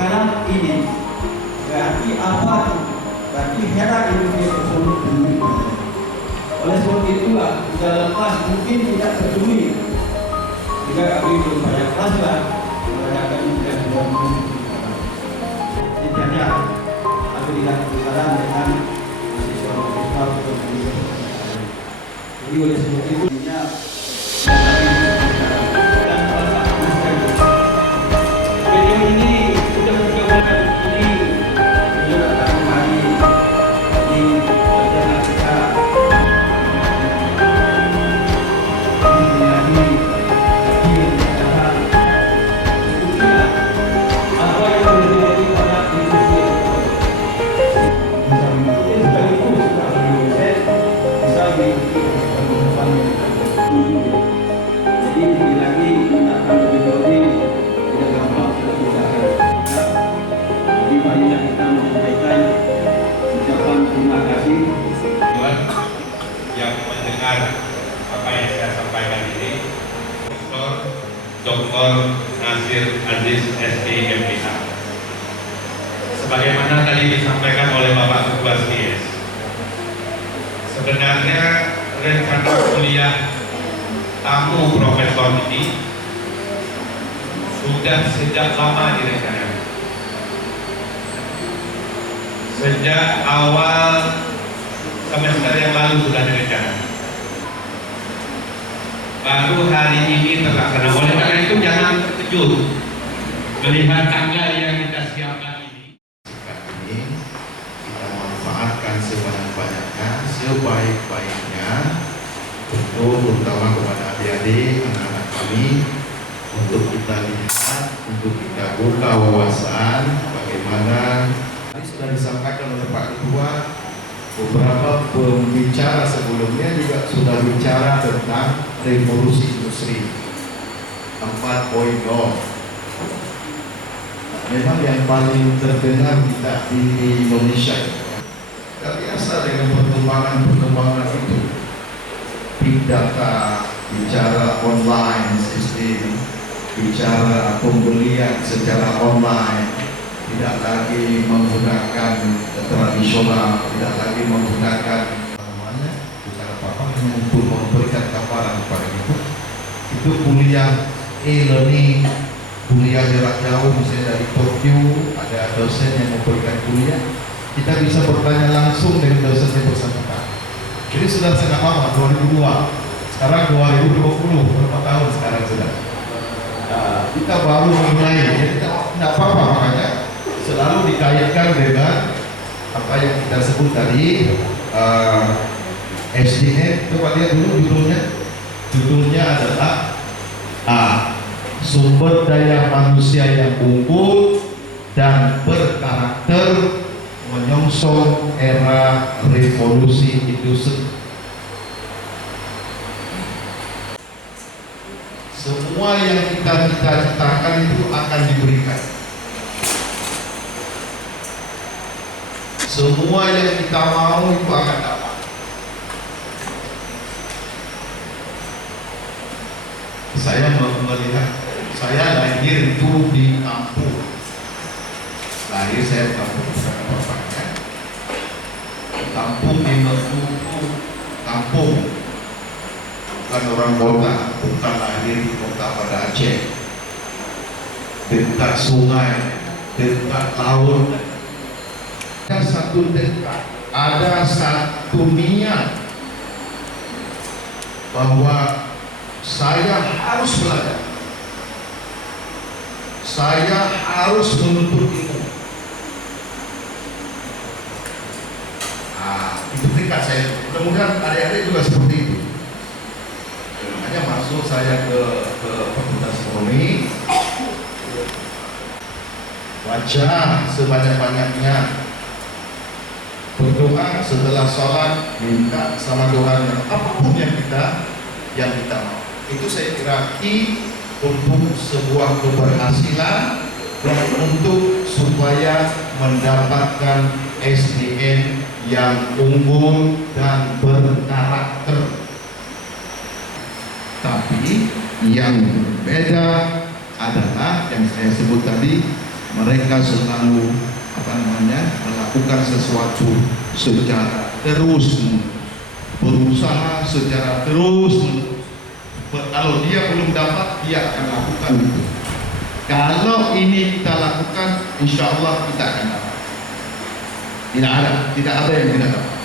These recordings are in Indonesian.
sekarang ini berarti apa? Berarti heran Indonesia tersebut peduli. Oleh sebab itulah dalam kelas mungkin tidak peduli jika kami berupaya kelaslah merayakan dan setidaknya aku tidak bersalah dengan mahasiswa untuk jadi oleh sebab itu yang mendengar apa yang saya sampaikan ini, Dr. Nasir Aziz SDMPH. Sebagaimana tadi disampaikan oleh Bapak Ketua SIS, sebenarnya rencana kuliah tamu profesor ini sudah sejak lama direncanakan. Sejak awal semester yang lalu sudah direncanakan. Baru hari ini terlaksana. Oleh karena itu jangan terkejut melihat tanggal yang kita siapkan ini. Ini kita manfaatkan sebanyak-banyaknya, sebaik-baiknya, terutama kepada adik-adik, anak-anak kami, untuk kita lihat, untuk kita buka wawasan bagaimana. Tadi sudah disampaikan oleh Pak Ketua. Beberapa pembicara sebelumnya juga sudah bicara tentang revolusi industri 4.0. Memang yang paling terdengar kita di Indonesia. Tidak biasa dengan perkembangan itu. Big data, bicara online sistem, bicara pembelian secara online. Tidak lagi menggunakan tradisional, tidak lagi menggunakan bicara apa untuk memberikan gambaran kepada itu kuliah e-learning, kuliah jarak jauh, misalnya dari Tokyo ada dosen yang memberikan kuliah, kita bisa bertanya langsung dengan dosen yang bersangkutan. Jadi sudah sangat lama, 2002, sekarang 2020, berapa tahun sekarang sudah. Kita baru memulai, jadi tidak apa-apa makanya selalu dikaitkan dengan apa yang kita sebut tadi SDM. Coba lihat dulu judulnya adalah sumber daya manusia yang unggul dan berkarakter menyongsong era revolusi industri. Semua yang kita cita-citakan itu akan diberikan. Semua yang kita mau itu akan dapat. Saya melihat, saya lahir itu di kampung. Lahir saya di kampung, bukan bapaknya. Kampung di Metuku, kampung. Bukan orang kota, bukan lahir di kota pada Aceh. Dekat sungai, dekat laut. Ada satu tekad, ada satu niat bahwa saya harus belajar, saya harus menuntut ilmu. Itu tekad saya. Mudah-mudahan adik-adik juga seperti itu. Makanya masuk saya ke Fakultas Ekonomi, baca sebanyak-banyaknya, berdoa setelah sholat, minta sama Tuhan apapun yang kita mau. Itu saya kira untuk sebuah keberhasilan dan untuk supaya mendapatkan SDM yang unggul dan berkarakter. Tapi yang berbeda adalah yang saya sebut tadi, mereka selalu melakukan sesuatu secara terus, berusaha secara terus. Kalau dia belum dapat, dia akan lakukan itu. Kalau ini kita lakukan, insya Allah kita akan dapat. Tidak ada yang tidak dapat.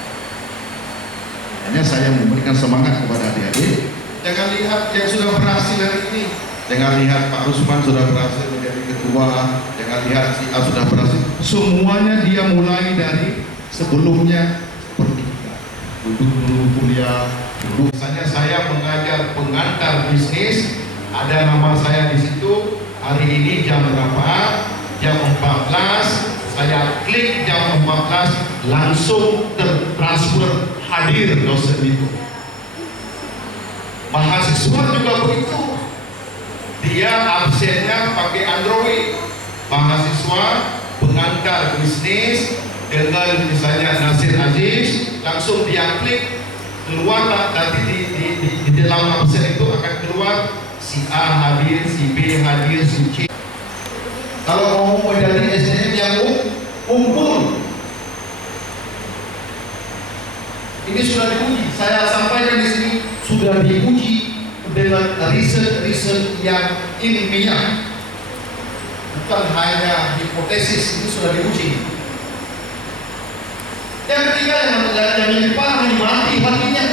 Hanya saya memberikan semangat kepada adik-adik. Jangan lihat yang sudah berhasil hari ini. Jangan lihat Pak Rusman sudah berhasil menjadi ketua. Jangan lihat si A sudah berhasil. Semuanya dia mulai dari sebelumnya seperti kita. Duduk dulu kuliah. Misalnya saya mengajar pengantar bisnis, ada nama saya di situ. Hari ini jam berapa? Jam 14. Saya klik jam 14, langsung tertransfer hadir dosen itu. Mahasiswa juga begitu. Dia absennya pakai Android. Mahasiswa pengantar bisnis dengan misalnya Nasir Aziz, langsung dia klik, keluar nanti di dalam absen itu akan keluar si A hadir, si B hadir, si C. Kalau mau menjadi SDM yang unggul, ini sudah diuji. Saya sampaikan di sini sudah diuji dengan riset yang ilmiah, bukan hanya hipotesis. Ini sudah diuji. Yang ketiga yang lebih parah, mati hatinya.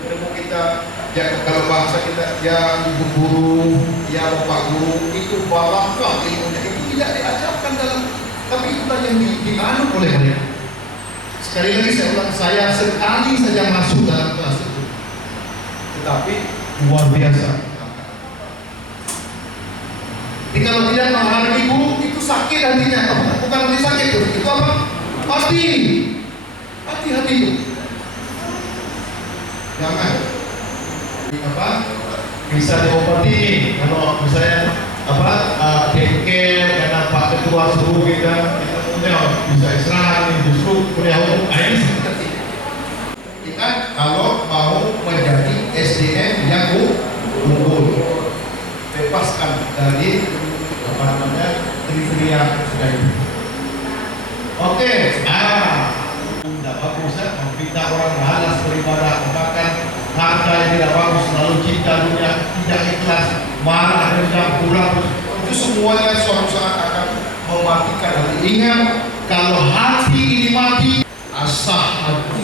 Ketemu kita, ya, kalau bahasa kita, ya ibu guru, ya bapak guru, itu barakah ilmunya, itu tidak diajarkan dalam, tapi itulah yang dianut oleh mereka. Sekali lagi saya ulang, saya sekali saja masuk dalam kelas itu, tetapi luar biasa. Jadi kalau tidak menghadapi guru itu sakit hatinya, bukan hati sakit itu apa? Hati itu. Jangan apa bisa diobati kalau misalnya kengkel karena Pak Ketua suruh kita punya bisa istirahat justru kuliah umum ini seperti kita kalau mau menjadi SDM yang unggul, bebaskan dari kriteria sudah itu. Oke, tidak bagus ya, kita orang malas beribadah, makan harta yang tidak bagus, lalu cinta dunia, tidak ikhlas, marah, dendam, pulang, itu semuanya suatu saat akan mematikan hati. Ingat, kalau hati ini mati, asah hati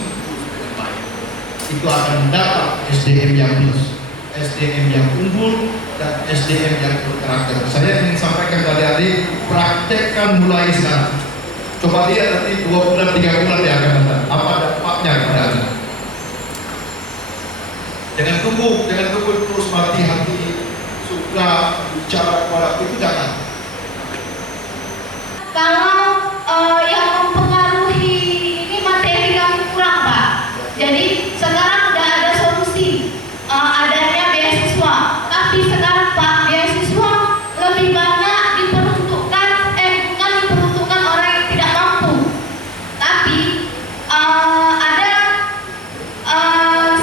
itu akan dapat SDM yang plus, SDM yang unggul, dan SDM yang berkarakter. Saya ingin sampaikan dari adik, praktekkan mulai sekarang. Coba lihat nanti 2 bulan, 3 bulan dia akan datang. Apa dampaknya kepada Anda? Jangan tunggu terus mati hati, suka bicara kepada itu, jangan. Kalau yang mempengaruhi ini materi kami kurang, Pak. Jadi sekarang udah ada solusi adanya beasiswa. Tapi sekarang Pak, beasiswa lebih banyak diperuntukkan bukan diperuntukkan orang yang tidak mampu. Tapi ada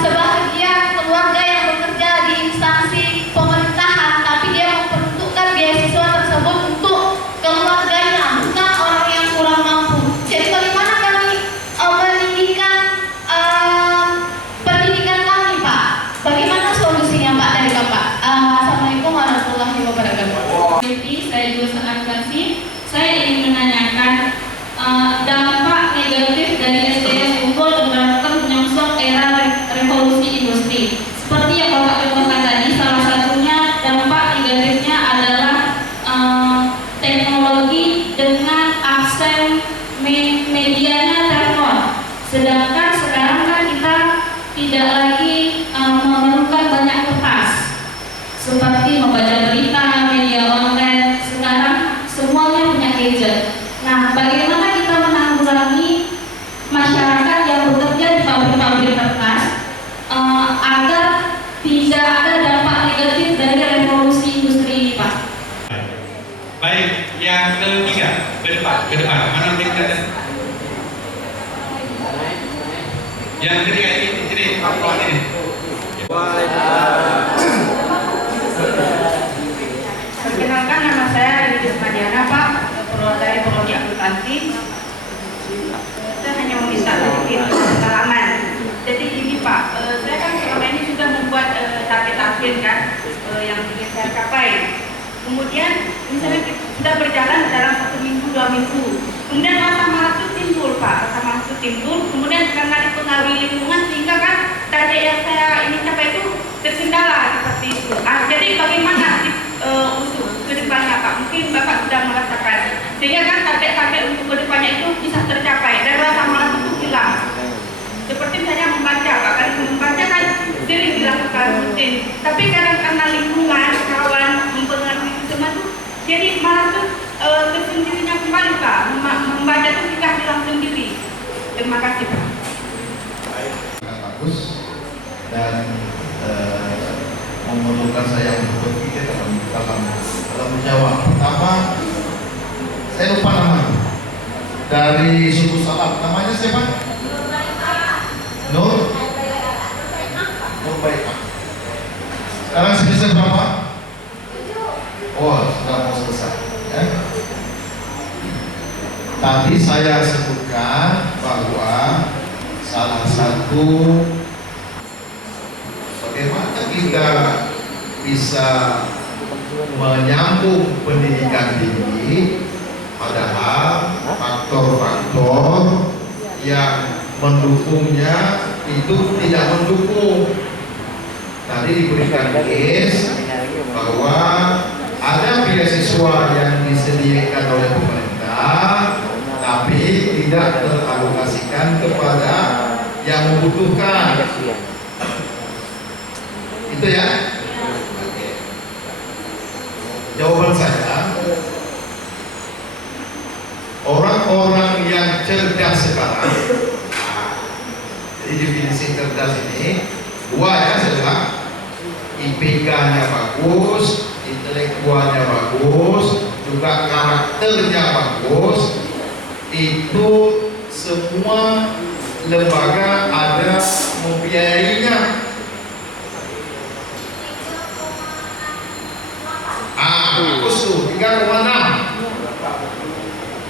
sebahagian keluarga yang bekerja di instansi pemerintahan, tapi dia memperuntukkan beasiswa tersebut untuk keluarganya, bukan orang yang kurang mampu. Jadi bagaimana kami meninggikan pendidikan kami, Pak? Bagaimana solusinya, Pak, dari Bapak? Assalamualaikum warahmatullahi wabarakatuh. Jadi saya jurusan advokasi. Saya ingin menanyakan dampak negatif dari SDM unggul dalam menyongsong era revolusi industri. Seperti yang Bapak contohkan tadi, salah satunya dampak negatifnya adalah teknologi dengan aksen medianya telepon. Sedangkan sekarang kan kita tidak lagi memerlukan banyak kertas seperti membaca berita, media online. Sekarang semuanya punya gadget. Nah, bagaimana kita menanggulangi masyarakat yang bekerja di pabrik-pabrik kertas agar tidak ada dampak negatif dari revolusi industri ini, Pak? Baik, yang ketiga, ke depan, mana mereka? Yang ketiga ini, apa ini? Perkenalkan, nama saya Ridis Madiana, Tanti. Saya hanya meminta sedikit pengalaman. Jadi ini Pak, saya kan selama ini sudah membuat target-target kan yang ingin saya capai. Kemudian misalnya kita sudah berjalan dalam 1 minggu, 2 minggu. Kemudian rasa malas itu timbul Pak, rasa malas itu timbul. Kemudian karena dipengaruhi lingkungan sehingga kan target yang saya ingin capai itu terkendala seperti itu. Jadi bagaimana untuk kedepannya Pak? Mungkin Bapak sudah merasakan sehingga kan target-target untuk kedepannya itu bisa tercapai dan rasa malas itu hilang. Seperti saya membaca Pak, kan membaca kan sering dilakukan rutin, tapi kadang karena lingkungan, kawan mempengaruhi itu semua tuh, jadi malah tuh tersendirinya kembali Pak, membaca itu tidak hilang sendiri. Terima kasih Pak. Bagus dan memerlukan saya untuk berpikir dalam menjawab. Pertama, saya lupa nama dari suku Salak. Namanya siapa? Nur Baikah. Sekarang semester berapa? Oh, sudah mau selesai. Ya. Tadi saya sebutkan bahwa salah satu bagaimana kita bisa menyambung pendidikan tinggi, padahal faktor-faktor yang mendukungnya itu tidak mendukung. Tadi diberikan case bahwa ada beasiswa yang disediakan oleh pemerintah tapi tidak teralokasikan kepada yang membutuhkan. Itu ya. Oke. Jawaban saya, orang-orang yang cerdas sekarang, jadi definisi cerdas ini dua ya, adalah IPK-nya bagus, intelektualnya bagus, juga karakternya bagus. Itu semua lembaga ada membiayainya. Bagus tuh, 3,6.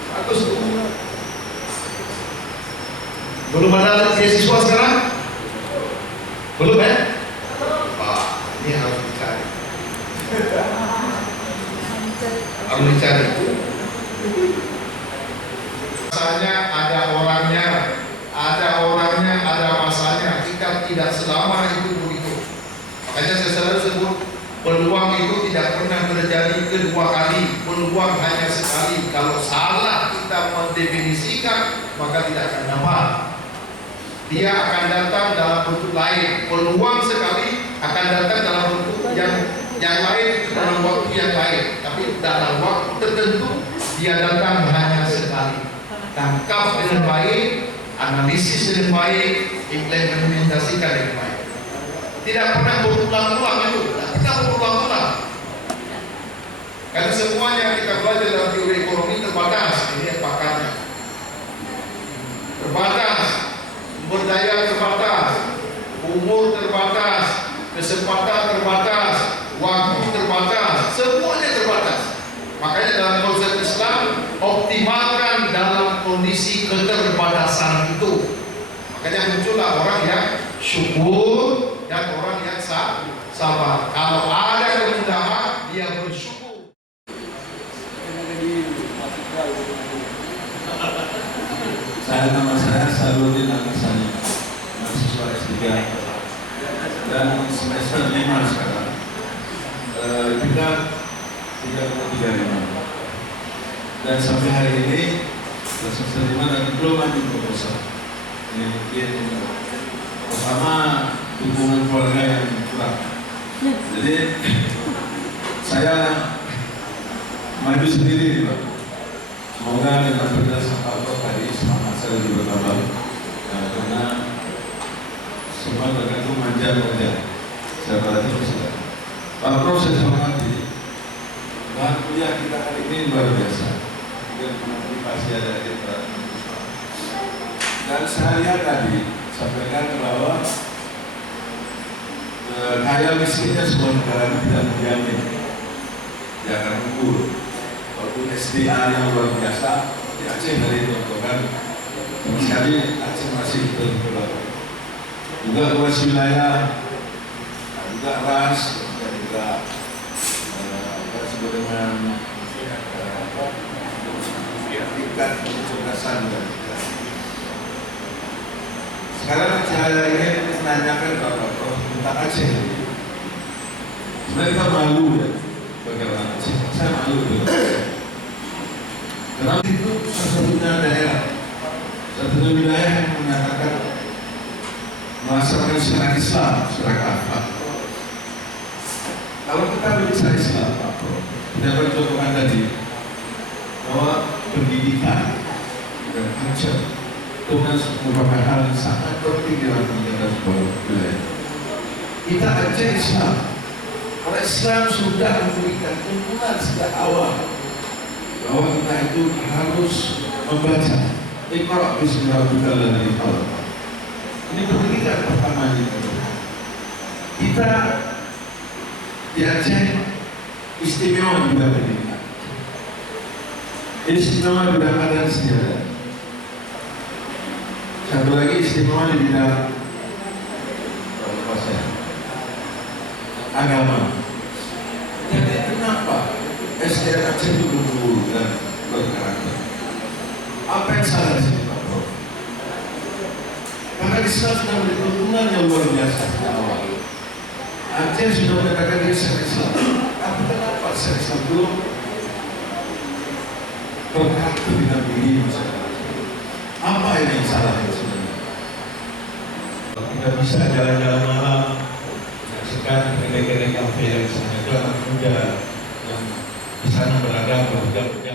Bagus tuh. Belum ada beasiswa sekarang? Belum ya? Wah, ini harus dicari. Harus dicari. Masanya ada orangnya, ada masanya. Kita tidak selama itu begitu. Makanya saya selalu sebut peluang itu tidak pernah terjadi kedua kali. Peluang hanya sekali. Kalau salah kita mendefinisikan, maka tidak akan dapat. Dia akan datang dalam bentuk lain. Peluang sekali akan datang dalam bentuk yang lain, dalam waktu yang lain. Tapi dalam waktu tertentu dia datang hanya sekali. Tangkap dengan baik, analisis dengan baik, implementasikan dengan baik. Tidak pernah berulang-ulang itu, tidak berulang-ulang. Karena semuanya kita belajar dalam teori ekonomi terbatas. Ini pakarnya. Terbatas. Sumber daya terbatas, umur terbatas, kesempatan terbatas, waktu terbatas, semuanya terbatas. Makanya dalam konsep Islam, optimalkan dalam kondisi keterbatasan itu. Makanya muncullah orang yang syukur dan orang yang sabar. Kalau ada kemudahan, dia bersyukur. Nama saya Sarudin Al-Hassani, mahasiswa S3 dan semester 5 sekarang. Kita 3,35 dan sampai hari ini semester 5 dan belum ada proposal. Ini mungkin pertama dukungan keluarga yang kurang. Jadi saya maju sendiri, Pak. Semoga dengan berdasarkan Allah tadi semangat saya lebih bertambah, karena semua tergantung manja. Saya perhatikan sudah. Pak Prof, saya hormati. Bahan kuliah kita hari ini luar biasa. Mungkin motivasi ada kita. Dan saya lihat tadi sampaikan bahwa kaya miskinnya sebuah negara tidak menjamin, jangan mengukur. Walaupun SDA yang luar biasa, di Aceh hari itu kan sama sekali Aceh masih bergerak. Juga luas wilayah, juga ras, dan juga disebut dengan tingkat kecerdasan dan sekarang saya ingin menanyakan Bapak tentang Aceh. Sebenarnya kita malu ya bagi orang Aceh. Saya malu karena itu satu-satunya daerah, satu-satunya wilayah yang menyatakan melaksanakan syariat Islam secara kafah. Kalau kita berbicara Islam, Pak Pro, tidak bercontohkan tadi bahwa pendidikan dan ajar itu merupakan hal yang sangat penting dalam menjaga sebuah wilayah. Kita ajar Islam, karena Islam sudah memberikan tuntunan sejak awal bahwa kita itu harus membaca Iqra bismi rabbikal ladzi khalaq. Ini pendidikan pertama itu. Kita di Aceh istimewa di bidang pendidikan, istimewa di bidang adat istiadat, satu lagi istimewa di bidang agama. Jadi kenapa SDM Aceh itu berguru dan berkarakter? Apa yang salah di sini, Pak Prof? Karena Islam sudah memberi tuntunan yang luar biasa di awal. Aceh sudah menyatakan diri syariat Islam. Tapi kenapa syariat Islam belum berkarakter di dalam diri masyarakat? Apa yang salah yang sebenarnya? Kita bisa jalan-jalan malam, menyaksikan kedai-kedai kafe yang sana, itu anak muda yang di sana berada bekerja